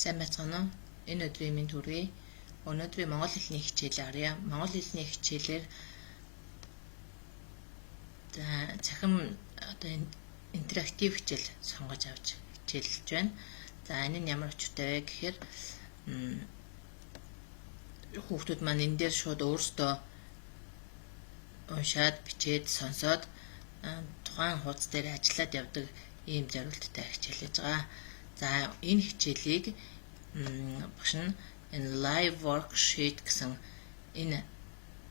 Сайн байцгаана уу? Энэ өдрийн минь төргий. Өнөөдрийн монгол хэлний хичээлээр оръё. Монгол хэлний хичээлээр цахим одоо интерактив хичээл сонгож авч хичээлж байна. За энэ нь ямар очтой вэ гэхээр хүүхдүүд маань энэ дээр шууд өөрсдөө уншаад, бичээд, сонсоод тухайн хуудас дээр ажиллаад явдаг ийм зорилттой хичээлж байгаа. За энэ хичээлийг багш нь энэ live worksheet гэсэн энэ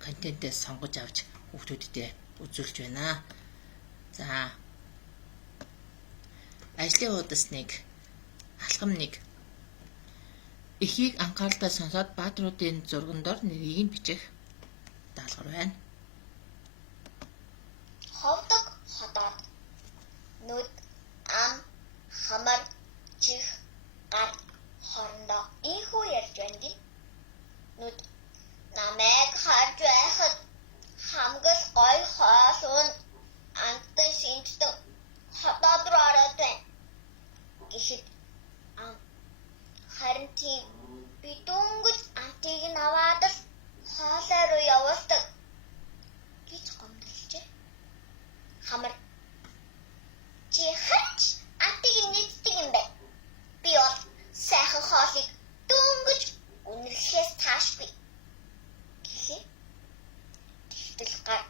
контентээс сонгож авч хүүхдүүдэд үзүүлж байна. За ажлын хуудас 1, алхам 1. Эхийг анхааралтай сонсоод баатруудын зурган дор нэрийг нь бичих даалгавар байна. Ховдог хотоод нүд, ам, хамар, чих, гар хоорондоо ийхүү ярьж байна гээ. Нүд намайг харж байхад хамгал гой хоол уун амттай шинжтэн хотоод руу ороод байна. Гэхэд ам харин тийм би дөнгөж амтыг нь аваад л хоолой руу явуулдаг гэж гомдлжээ. Хамар чи хач амтыг нэгдэг юм бэ? Би бол сайхан хоолыг дөнгөж үнэрлэхээс таашгүй. Гэхээ тэгтэл гар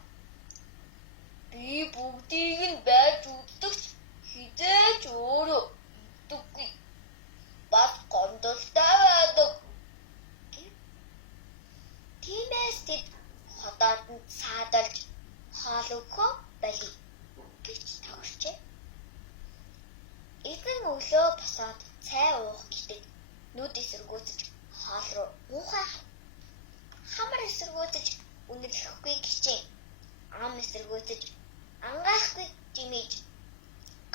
би бүгдийг нь байж үздэгч хизээж өөрөө иддэггүй. Бас гомдолтой байдаг. Тиймээс тэд хотоодонд саадалж хоол өгөхөө болий гэж тохирчээ. Эзэн өглөө босоод цай уух гэдэг нүд эсэргүүцэж хоол руу уухай. Хамар эсэргүүцэж үнэрлэхгүй гिचээ. Ам эсэргүүцэж ангаахгүй жимэж.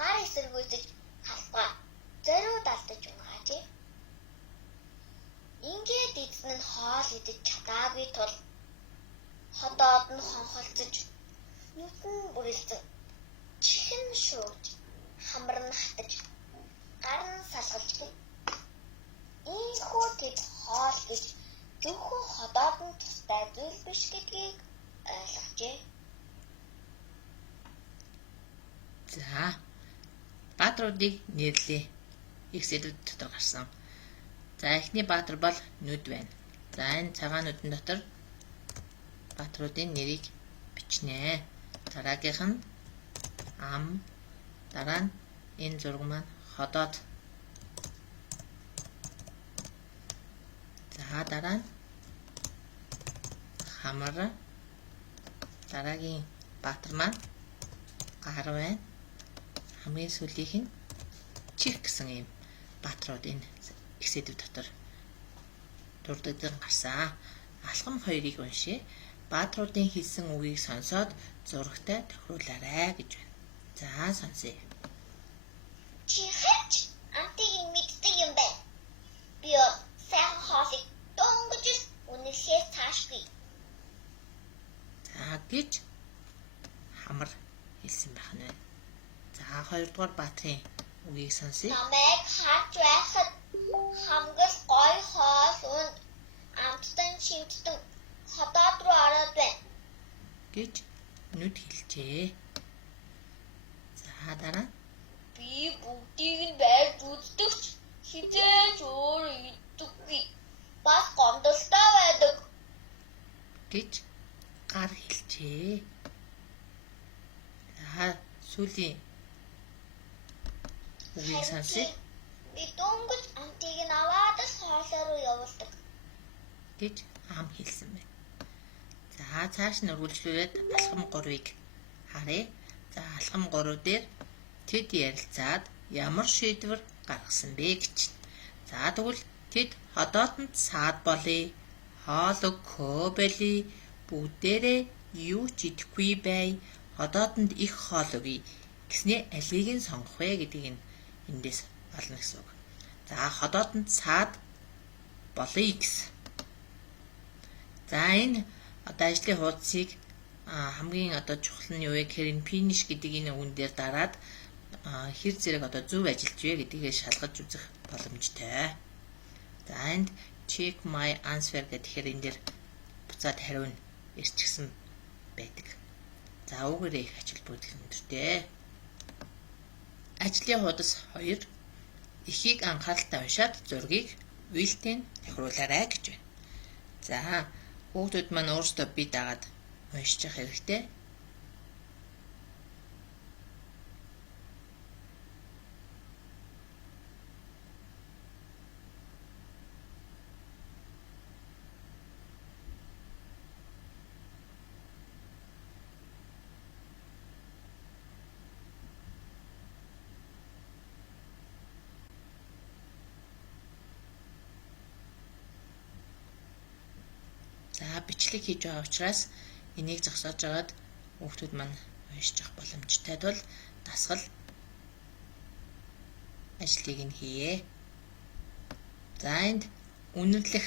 Гар эсэргүүцэж халбаа зориуд алдаж унгаажээ. Ингээд эзэн нь хоол идэж чадаагүй тул хотоод нь хонхолцож нүд нь бүрэлдэн чихэн шууж хамар нь хатаж гар нь салгалж буй. Ийхүү тэд хоол гэж зөвхөн хотоод нь тустай зүйл биш гэдгийг ойлгожээ. За баатруудыг нэрлэе. Их сэдвүүд дотор гарсан. За эхний баатар бол нүд байна. За энэ цагаануудын дотор баатруудын нэрийг бичнэ. Дараагийнх нь ам, дараа нь энэ зураг маань ходоод. За дараа нь хамар. Дараагийн баатар маань гар байна. Хамгийн сүүлийнх нь чих гэсэн юм баатрууд энэ их сэдв дотор дурддаг гарсан. Алхам 2-ыг уншъя. Баатруудын хэлсэн үгийг сонсоод зурагтай тохируулаарай гэж байна. За сонсъё. Чи хач амтыг нь мэддэг юм бэ? Би сайхан хоолыг дөнгөж үнэрлэхээс таашгүй. За гэж хамар хэлсэн байх нь. За 2 дугаар баатрын үгийг сонсъё. Намайг харж байхад хамгал гой хоол уун амттай шинжтэн хотоод руу ороод байна гэж нүд хэлжээ. За дараа би бүгдийг нь байж үздэгч хизээж өөрөө иддэггүй. Бас гомдолтой байдаг гэж гар хэлжээ. За сүүлийн үгийг сонсъё. Би дөнгөж амтыг нь аваад л хоолой руу явуулдаг гэж ам хэлсэн байна. За цааш нь үргэлжлүүлээд алхам 3-ыг харъя. За алхам 3 дээр тэд ярилцаад ямар шийдвэр гаргасан бэ гэж. За тэгвэл тэд хотоодонд саад болъё, хоол өгөхөө болъё, бүгдээрээ юу ч идэхгүй бай, хотоодонд их хоол өгье гэснээ алийг нь сонгох вэ гэдгийг эндээс олно гэсэн үг. За хотоодонд саад болъё гэсэн. За энэ одоо ажлын хуудсыг хамгийн одоо чухал нь юу вэ гэхээр энэ finish гэдэг энэ үгэн дээр дараад хэр зэрэг одоо зөв ажиллаж вэ гэдгийг шалгаж үзэх боломжтой. энд check my answer гэхээр энэ дэр буцаад хариу нь ирчихсэн байдаг. За үүгээрээ их ажил бүрдэл өндөртэй. Ажлын хуудас 2. Эхийг анхааралтай уншаад зургийг үйлдэлд тохируулаарай гэж байна. За хүүхдүүд маань өөрсдөө бие дагаад уншиж явах хэрэгтэй. За бичлэг хийж байгаа учраас энийг зогсоож агаад хүүхдүүд маань уншиж авах боломжтой тул дасгал ажлыг нь хийе. За энд үнэрлэх,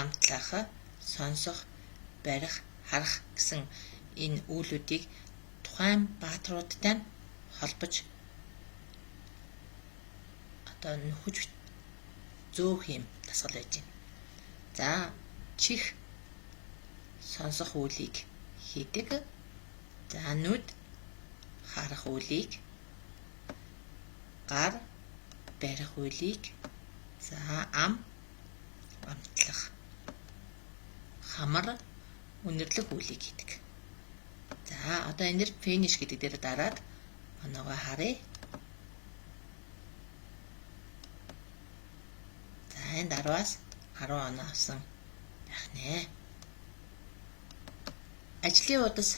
амтлах, сонсох, барих, харах гэсэн энэ үйлүүдийг тухайн баатруудтай холбож нөхөж зөөх юм дасгал байж байна. За чих сонсох үйлийг хийдэг. За нүд харах үйлийг, гар барих үйлийг, за амтлах, хамар үнэрлэх үйлийг хийдэг. За одоо энэ дэр finish гэдэг дээр дараад оноогоо харъя. За энд 10-аас 10 оноо авсан байх нэ. Ажлын хуудас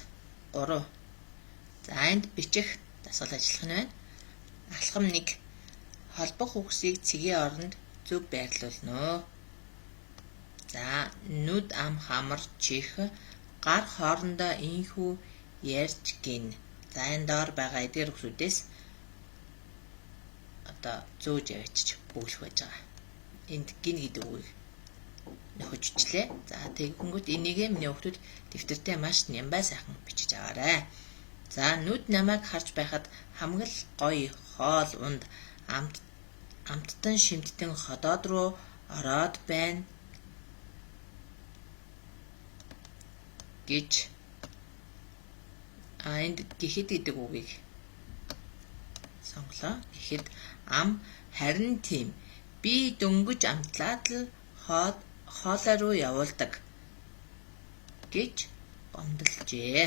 3. За энд бичих дасгал ажиллах нь байна. Алхам 1. Холбох үгсийг цэгийн оронд зөв байрлуулна. За нүд ам хамар чих гар хоорондоо инхүү ярьж гин. За энэ доор байгаа эдгээр үгсүүдээс зөөж явуулчих бөглөх байж байгаа. Энд гин гэдэг үгийг нөхөжчлээ. За тэгэнгүүт энийг миний хүүхдүүд дэвтэртээ маш нямбай сайхан бичиж аваарай. За нүд намайг харж байхад хамгийн гоё хоол унд амттан шимттэн ходоод руу ороод байна гэж энд гэхэд гэдэг үгийг сонголоо. Гэхэд ам харин тийм би дөнгөж амтлаад л хоолой руу явуулдаг гэж гомдолжээ.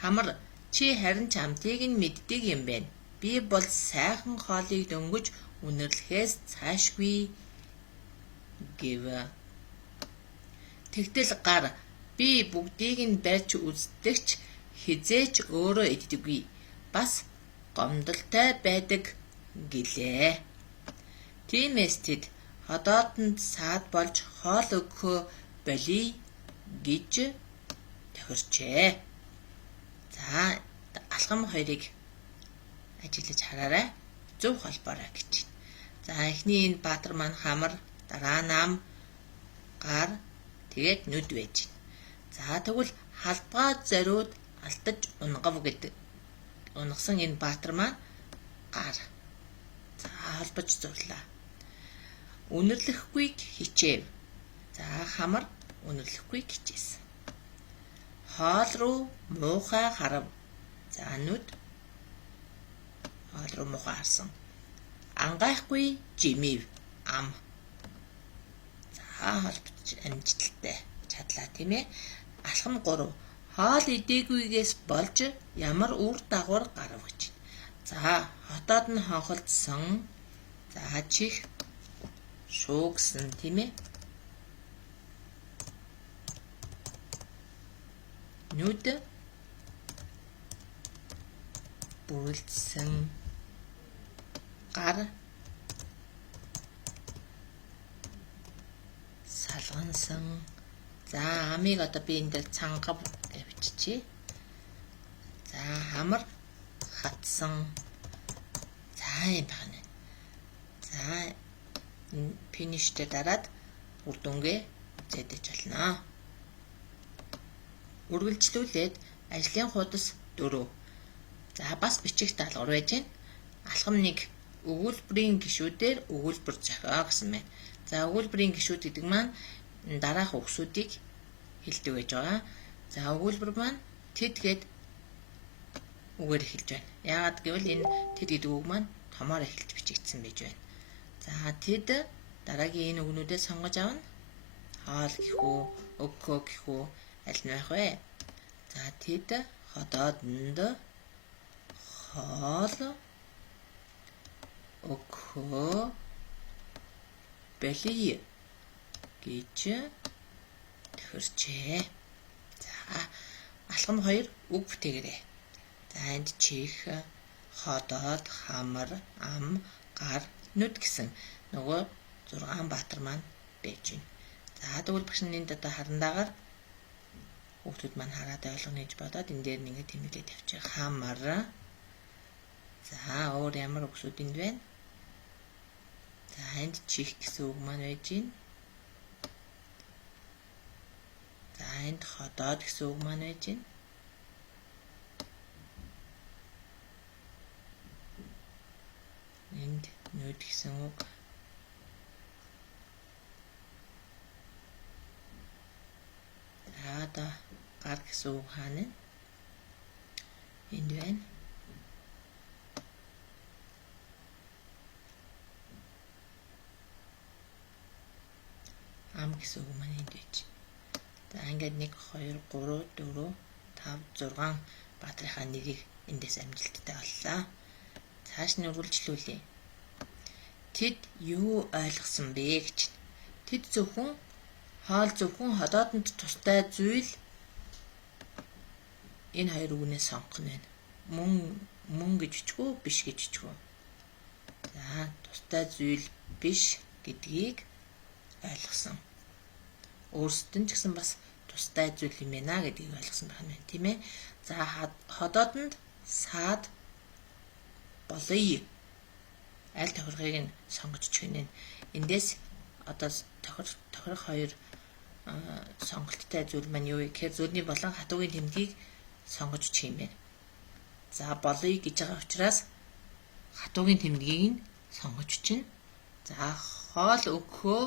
Хамар чи харин ч амтыг нь мэддэг юм байна. Би бол сайхан хоолыг дөнгөж үнэрлэхээс цаашгүй гэв. Тэгтэл гар би бүгдийг нь барьж үздэгч хизээч өөрөө иддэггүй. Бас гомдолтой байдаг гэлээ. Тиймээс тэд ходоодонд саад болж хоол өгөхөө болий гэж тохирчээ. За алхам 2-ыг ажиллаж хараарай. Зөв холбоорой гэж. За эхний энэ баатар маань хамар, дараа нам, гар, тэгээд нүд байж байна. За тэгвэл халбгаа зориуд алтаж унгав гэдэг. Унгасан энэ баатар маань гар. За холбож зурлаа. Үнэрлэхгүйг хичээв. За хамар үнэрлэхгүйг хичээсэн. Хоол руу муухай харав. За нүд хоол руу муухай харсан. Ангайхгүй жимив ам. За холбож амжилттай чадлаа тийм ээ. Алхам 3. Хоол идээгүйгээс болж ямар үр дагавар гарав гэж. За хотоод нь хонхолдсон. За чих шуугсан тийм ээ. Нүд бүрэлдсэн. Гар салгансан. За амийг одоо би энэ дээр цангав гэж биччихье. За хамар хатсан. За юм байна. За фиништэй дараад үр дүнгээ зэдэж болно. Үргэлжлүүлээд ажлын хуудас 4. За бас бичих даалгавар байж байна. Алхам 1. Өгүүлбэрийн гишүүдээр өгүүлбэр зохио гэсэн байна. За За өгүүлбэрийн гишүүд гэдэг маань дараах үгсүүдийг хэлдэг байж байгаа. За өгүүлбэр маань тэд гээд үгээр эхэлж байна. Яагаад гэвэл энэ тэд гэдэг үг маань томоор эхэлж бичигдсэн байж байна. За тэд дараагийн энэ үгнүүдээ сонгож авна. Хоол гэх үү, өгөхөө гэх үү, аль нь байх вэ? За тэд ходоодонд хоол өгөхөө бэлий гэж тохирчээ. За алхам 2 үг бүтээгээрэй. За энд чих, ходоод, хамар, ам, гар, нүд гэсэн нөгөө 6 баатар маань байж байна. За тэгвэл багш нь энд одоо харандаагаар хүүхдүүд маань хараад ойлгоно гэж бодоод энэ дээр нэгэ тэмдэглээд тавьчих. Хамар. За өөр ямар үгсүүд энд байна? За энд чих гэсэн үг маань байж байна. За энд ходоод гэсэн үг маань байж байна. Энд нүд гэсэн үг. За одоо гар гэсэн үг хаана вэ? Энд байна. Ам гэсэн үг маань энд байж. За ингээд 1 2 3 4 5 6 баатрынхаа нэрийг эндээс амжилттай оллоо. Цааш нь үргэлжлүүлье. Тэд юу ойлгосон бэ гэж. Тэд зөвхөн хоол зөвхөн ходоодонд тустай зүйл энэ хоёр үгнээс сонгох нь байна. Мөн гэж бичгүү, биш гэж бичгүү. За тустай зүйл биш гэдгийг ойлгосон. Өөрсдөд нь ч гэсэн бас тустай зүйл юм байна гэдгийг ойлгосон байх нь тийм ээ. За ходоодонд саад болъё. Аль тохирхыг нь сонгож очих нь. Эндээс одоо тохирох хоёр сонголттой зүйл маань юу вэ гэхээр зүйлний болон хатуугийн тэмдгийг сонгож очих юм байна. За болъё гэж байгаа учраас хатуугийн тэмдгийг нь сонгож чинь. За хоол өгөхөө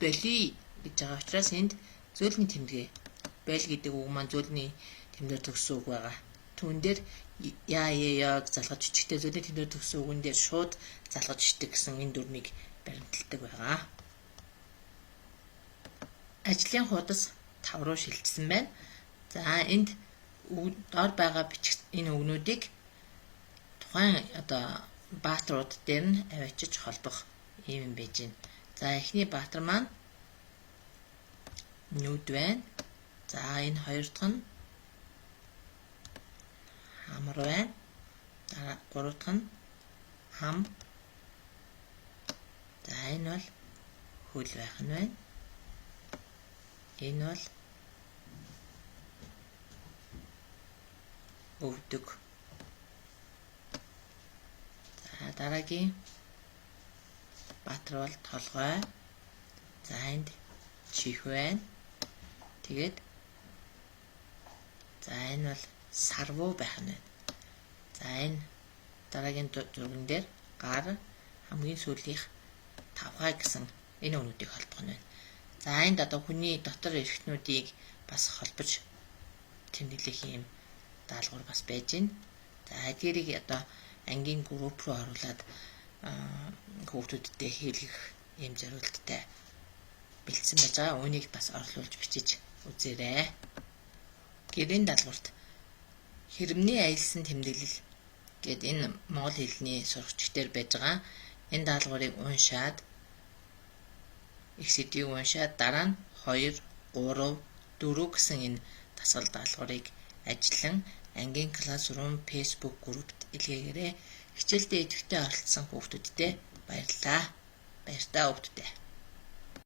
бэлий гэж байгаа учраас энд зүйлний тэмдэгэ бэл гэдэг үг маань зүйлний тэмдгээр төгссөн үг байгаа. Түүн дээр яаг залгаж ичгтэй зүйлний тэмдгээр төгссөн үгэн дээр шууд залгаж ичдэг гэсэн энэ дүрмийг баримталдаг байгаа. Ажлын хуудас 5 руу шилжсэн байна. За энд доор байгаа энэ үгнүүдийг тухайн одоо баатрууд дээр нь авчиж холбох юм байж байна. За эхний баатар маань нүд байна. За энэ хоёр дахь нь хамар байна. За гурав дахь нь хам. За энэ бол хөл байх нь байна. Энэ бол өвдөг. За дараагийн баатар бол толгой. За энд чих байна. Тэгээд за энэ бол сарвуу байх нь байна. За энэ дараагийн зурган дээр гар хамгийн сүүлийнх тавхай гэсэн энэ үнүүдийг холбох нь байна. За энд одоо хүний дотор эрхтнүүдийг бас холбож тэмдэглэх юм даалгавар бас байж байна. За эдгээрийг одоо ангийн групп руу оруулаад хүүхдүүдтэй хийлгэх юм зорилттой бэлдсэн байж байгаа. Үүнийг бас орлуулж бичиж үзээрэй. Гэрийн даалгаварт хэрэмний аялсан тэмдэглэл гэд энэ монгол хэлний сурагчдаар байж байгаа. Энэ даалгаврыг уншаад их сэдвийг уншаад дараа нь 2, 3, 4 гэсэн энэ дасгал даалгаврыг ажиллан ангийн классрум Facebook группт илгээгээрэй. Хичээлдээ идэвхтэй оролцсон хүүхдүүдтэй баярлалаа. Баяр таа хүүхдүүдээ.